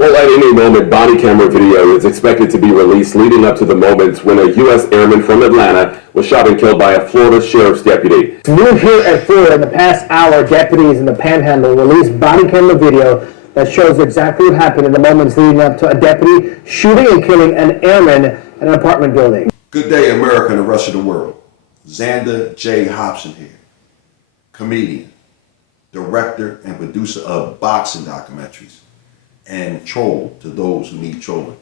Well, at any moment, body camera video is expected to be released leading up to the moment when a U.S. airman from Atlanta was shot and killed by a Florida sheriff's deputy. New here at Florida in the past hour, deputies in the Panhandle released body camera video that shows exactly what happened in the moments leading up to a deputy shooting and killing an airman at an apartment building. Good day, America and the rest of the world. Xander J. Hobson here, comedian, director, and producer of boxing documentaries, and troll to those who need trolling.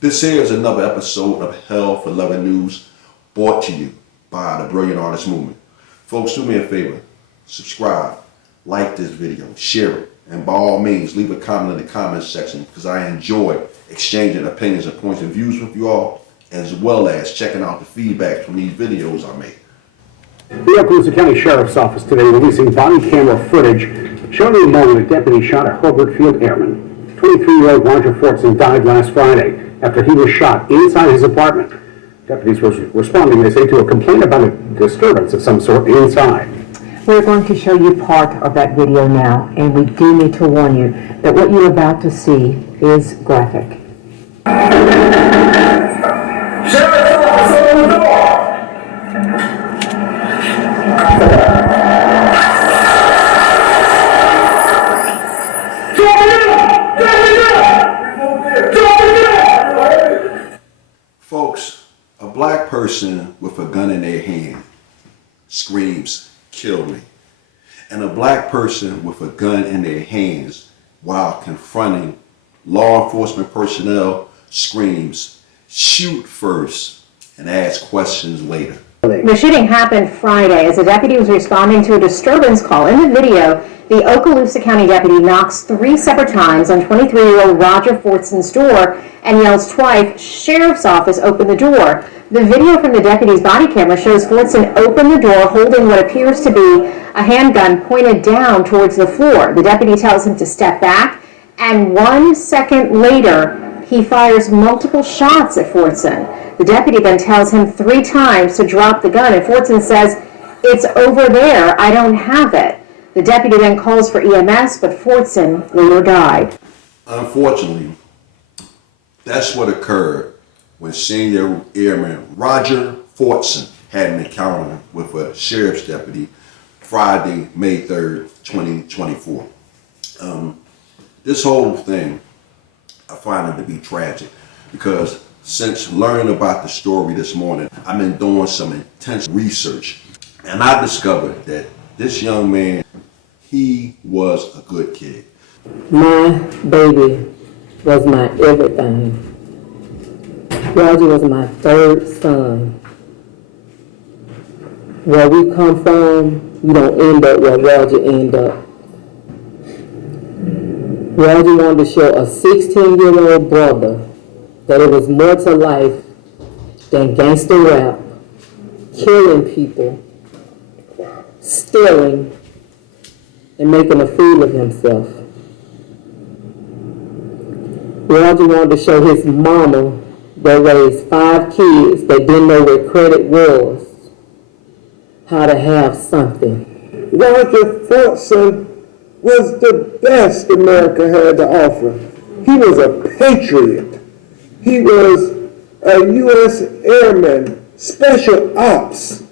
This here is another episode of Hell for Loving News, brought to you by the Brilliant Artist Movement. Folks, do me a favor, subscribe, like this video, share it, and by all means, leave a comment in the comments section because I enjoy exchanging opinions and points of views with you all, as well as checking out the feedback from these videos I make. The Okaloosa County Sheriff's Office today releasing body camera footage showing the moment a deputy shot a Herbert Field airman. 23-year-old Roger Fortson died last Friday after he was shot inside his apartment. Deputies were responding, they say, to a complaint about a disturbance of some sort inside. We're going to show you part of that video now, and we do need to warn you that what you're about to see is graphic. Sheriff's office, open the door! Folks, a black person with a gun in their hand screams, "Kill me." And a black person with a gun in their hands while confronting law enforcement personnel screams, "Shoot first and ask questions later." The shooting happened Friday as a deputy was responding to a disturbance call. In the video, the Okaloosa County deputy knocks 3 separate times on 23-year-old Roger Fortson's door and yells twice, "Sheriff's office, open the door." The video from the deputy's body camera shows Fortson open the door holding what appears to be a handgun pointed down towards the floor. The deputy tells him to step back, and 1 second later, he fires multiple shots at Fortson. The deputy then tells him 3 times to drop the gun, and Fortson says, "It's over there, I don't have it." The deputy then calls for EMS, but Fortson later died. Unfortunately, that's what occurred when Senior Airman Roger Fortson had an encounter with a sheriff's deputy Friday, May 3rd, 2024. This whole thing, I find it to be tragic because since learning about the story this morning, I've been doing some intense research, and I discovered that this young man, he was a good kid. My baby was my everything. Roger was my 3rd son. Where we come from, you don't end up where Roger ended up. Roger wanted to show a 16-year-old brother that it was more to life than gangster rap, killing people, stealing, and making a fool of himself. Roger wanted to show his mama that raised 5 kids that didn't know what credit was, how to have something. Roger Fortson was the best America had to offer. He was a patriot. He was a U.S. Airman, Special Ops.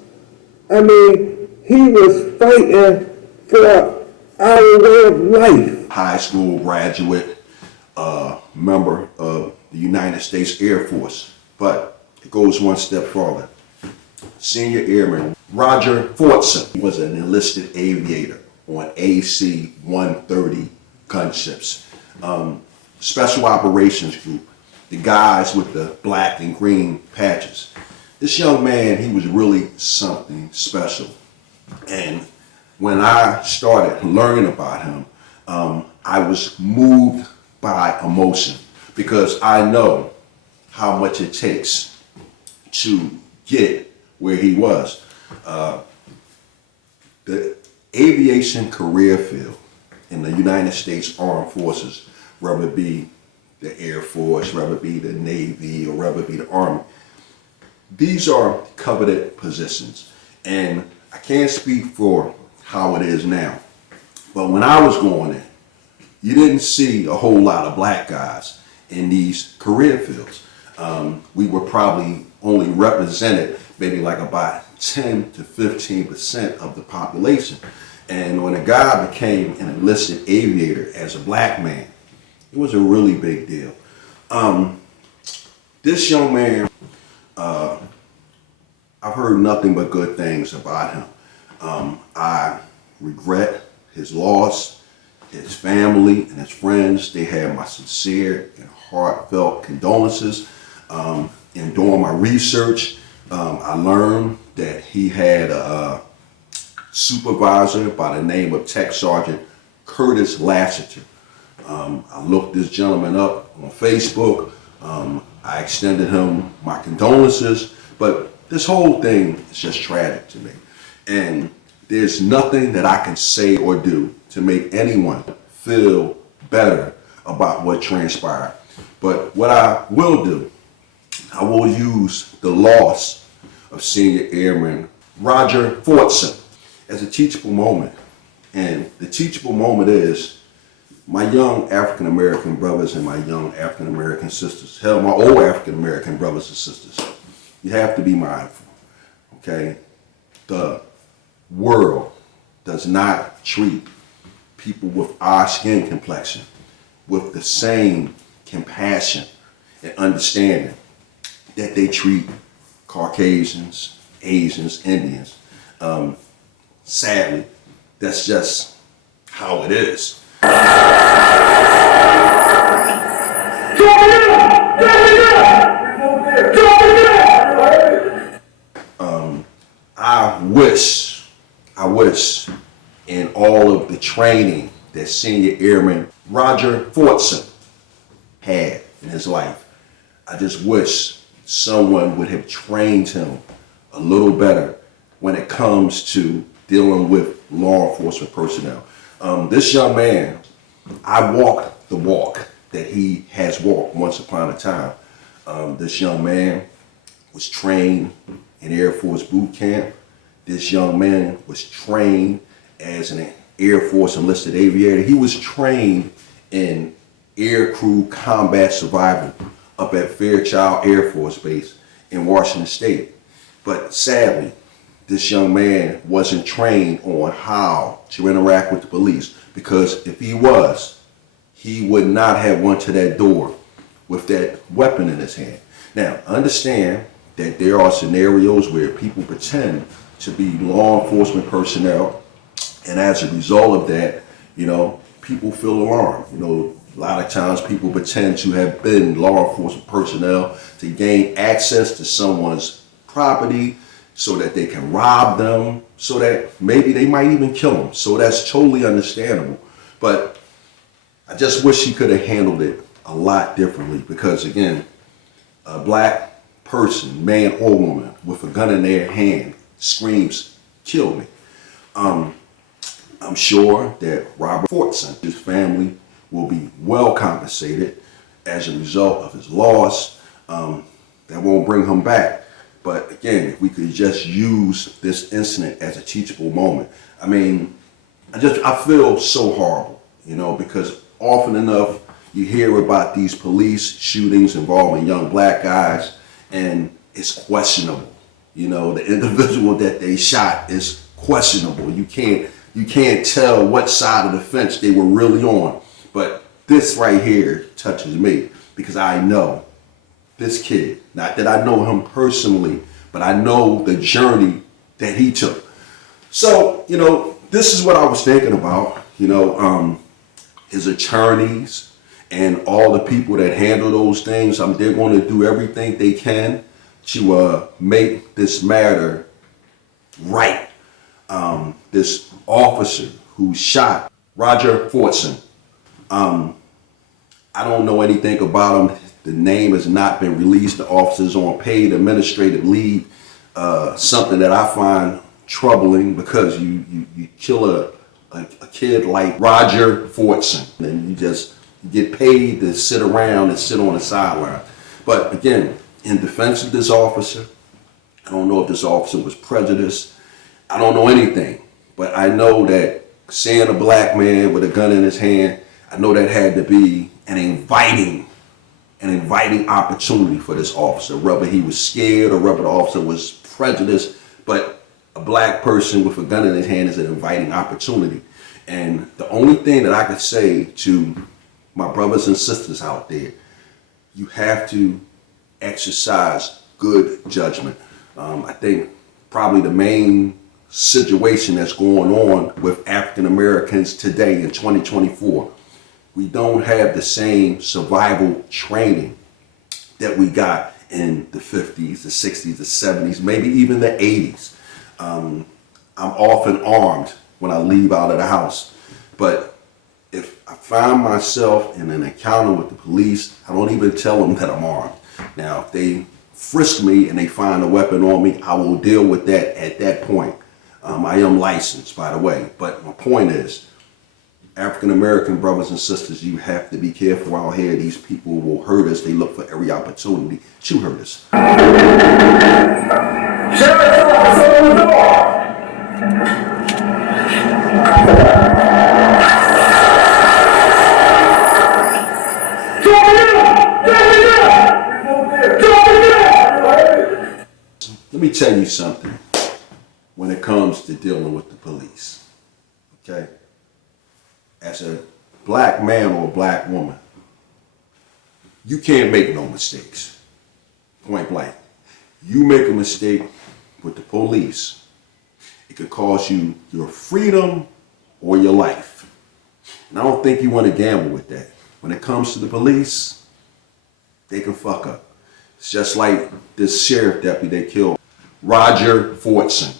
I mean, he was fighting for our way of life. High school graduate, member of the United States Air Force. But it goes one step farther. Senior Airman Roger Fortson was an enlisted aviator on AC-130 gunships. Special Operations Group, the guys with the black and green patches. This young man, he was really something special. And when I started learning about him, I was moved by emotion because I know how much it takes to get where he was. The aviation career field in the United States Armed Forces, whether it be the Air Force, whether it be the Navy, or whether it be the Army, these are coveted positions. And I can't speak for how it is now, but when I was going in, you didn't see a whole lot of black guys in these career fields. We were probably only represented maybe like about 10 to 15% of the population. And when a guy became an enlisted aviator as a black man, it was a really big deal. This young man, I've heard nothing but good things about him. I regret his loss. His family and his friends, they have my sincere and heartfelt condolences. In doing my research, I learned that he had a supervisor by the name of Tech Sergeant Curtis Lassiter. I looked this gentleman up on Facebook. I extended him my condolences, but this whole thing is just tragic to me. And there's nothing that I can say or do to make anyone feel better about what transpired. But what I will do, I will use the loss of Senior Airman Roger Fortson as a teachable moment. And the teachable moment is my young African American brothers and my young African American sisters, hell, my old African American brothers and sisters. You have to be mindful, okay? The world does not treat people with our skin complexion with the same compassion and understanding that they treat Caucasians, Asians, Indians. Sadly, that's just how it is. I wish in all of the training that Senior Airman Roger Fortson had in his life, I just wish someone would have trained him a little better when it comes to dealing with law enforcement personnel. This young man, I walked the walk that he has walked once upon a time. This young man was trained in Air Force boot camp. This young man was trained as an Air Force enlisted aviator. He was trained in air crew combat survival up at Fairchild Air Force Base in Washington State. But sadly, this young man wasn't trained on how to interact with the police, because if he was, he would not have went to that door with that weapon in his hand. Now, understand that there are scenarios where people pretend to be law enforcement personnel, and as a result of that, people feel alarmed. A lot of times people pretend to have been law enforcement personnel to gain access to someone's property so that they can rob them, so that maybe they might even kill them. So that's totally understandable. But I just wish he could have handled it a lot differently, because again, a black person, man or woman, with a gun in their hand screams, "Kill me." I'm sure that Robert Fortson, his family, will be well compensated as a result of his loss. That won't bring him back. But again, if we could just use this incident as a teachable moment. I mean, I feel so horrible, because often enough you hear about these police shootings involving young black guys, and it's questionable. The individual that they shot is questionable. You can't tell what side of the fence they were really on. But this right here touches me, because I know this kid, not that I know him personally, but I know the journey that he took. So, this is what I was thinking about, his attorneys and all the people that handle those things. They're going to do everything they can to make this matter right. This officer who shot Roger Fortson, I don't know anything about him. The name has not been released. The officer's on paid administrative leave. Something that I find troubling, because you kill a kid like Roger Fortson, and you just get paid to sit around and sit on the sideline. But again, in defense of this officer, I don't know if this officer was prejudiced. I don't know anything, but I know that seeing a black man with a gun in his hand, I know that had to be an inviting opportunity for this officer, whether he was scared or whether the officer was prejudiced, but a black person with a gun in his hand is an inviting opportunity. And the only thing that I could say to my brothers and sisters out there, you have to exercise good judgment. I think probably the main situation that's going on with African Americans today in 2024, we don't have the same survival training that we got in the 50s, the 60s, the 70s, maybe even the 80s. I'm often armed when I leave out of the house, but if I find myself in an encounter with the police, I don't even tell them that I'm armed. Now, if they frisk me and they find a weapon on me, I will deal with that at that point. I am licensed, by the way, but my point is, African American brothers and sisters, you have to be careful out here. These people will hurt us. They look for every opportunity to hurt us. Sheriff's office, open the door! Let me tell you something when it comes to dealing with the police, okay? As a black man or a black woman, you can't make no mistakes, point blank. You make a mistake with the police, it could cost you your freedom or your life. And I don't think you want to gamble with that. When it comes to the police, they can fuck up. It's just like this sheriff deputy they killed, Roger Fortson.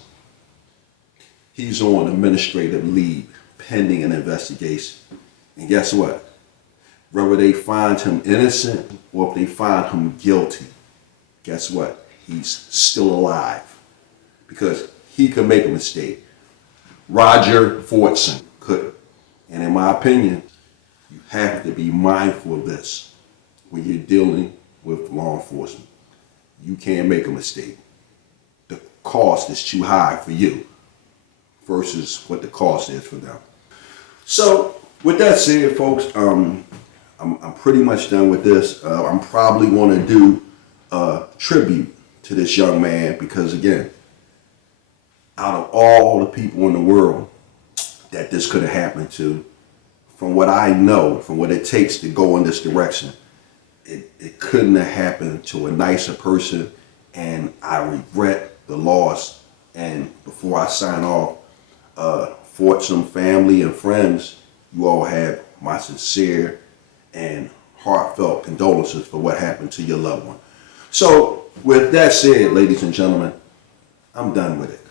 He's on administrative leave pending an investigation. And guess what? Whether they find him innocent or if they find him guilty, guess what? He's still alive because he could make a mistake. Roger Fortson could. And in my opinion, you have to be mindful of this when you're dealing with law enforcement. You can't make a mistake. The cost is too high for you versus what the cost is for them. So with that said, folks, I'm pretty much done with this. I'm probably going to do a tribute to this young man because, again, out of all the people in the world that this could have happened to, from what I know, from what it takes to go in this direction, it couldn't have happened to a nicer person, and I regret the loss. And before I sign off, Fortune family and friends, you all have my sincere and heartfelt condolences for what happened to your loved one. So with that said, ladies and gentlemen, I'm done with it.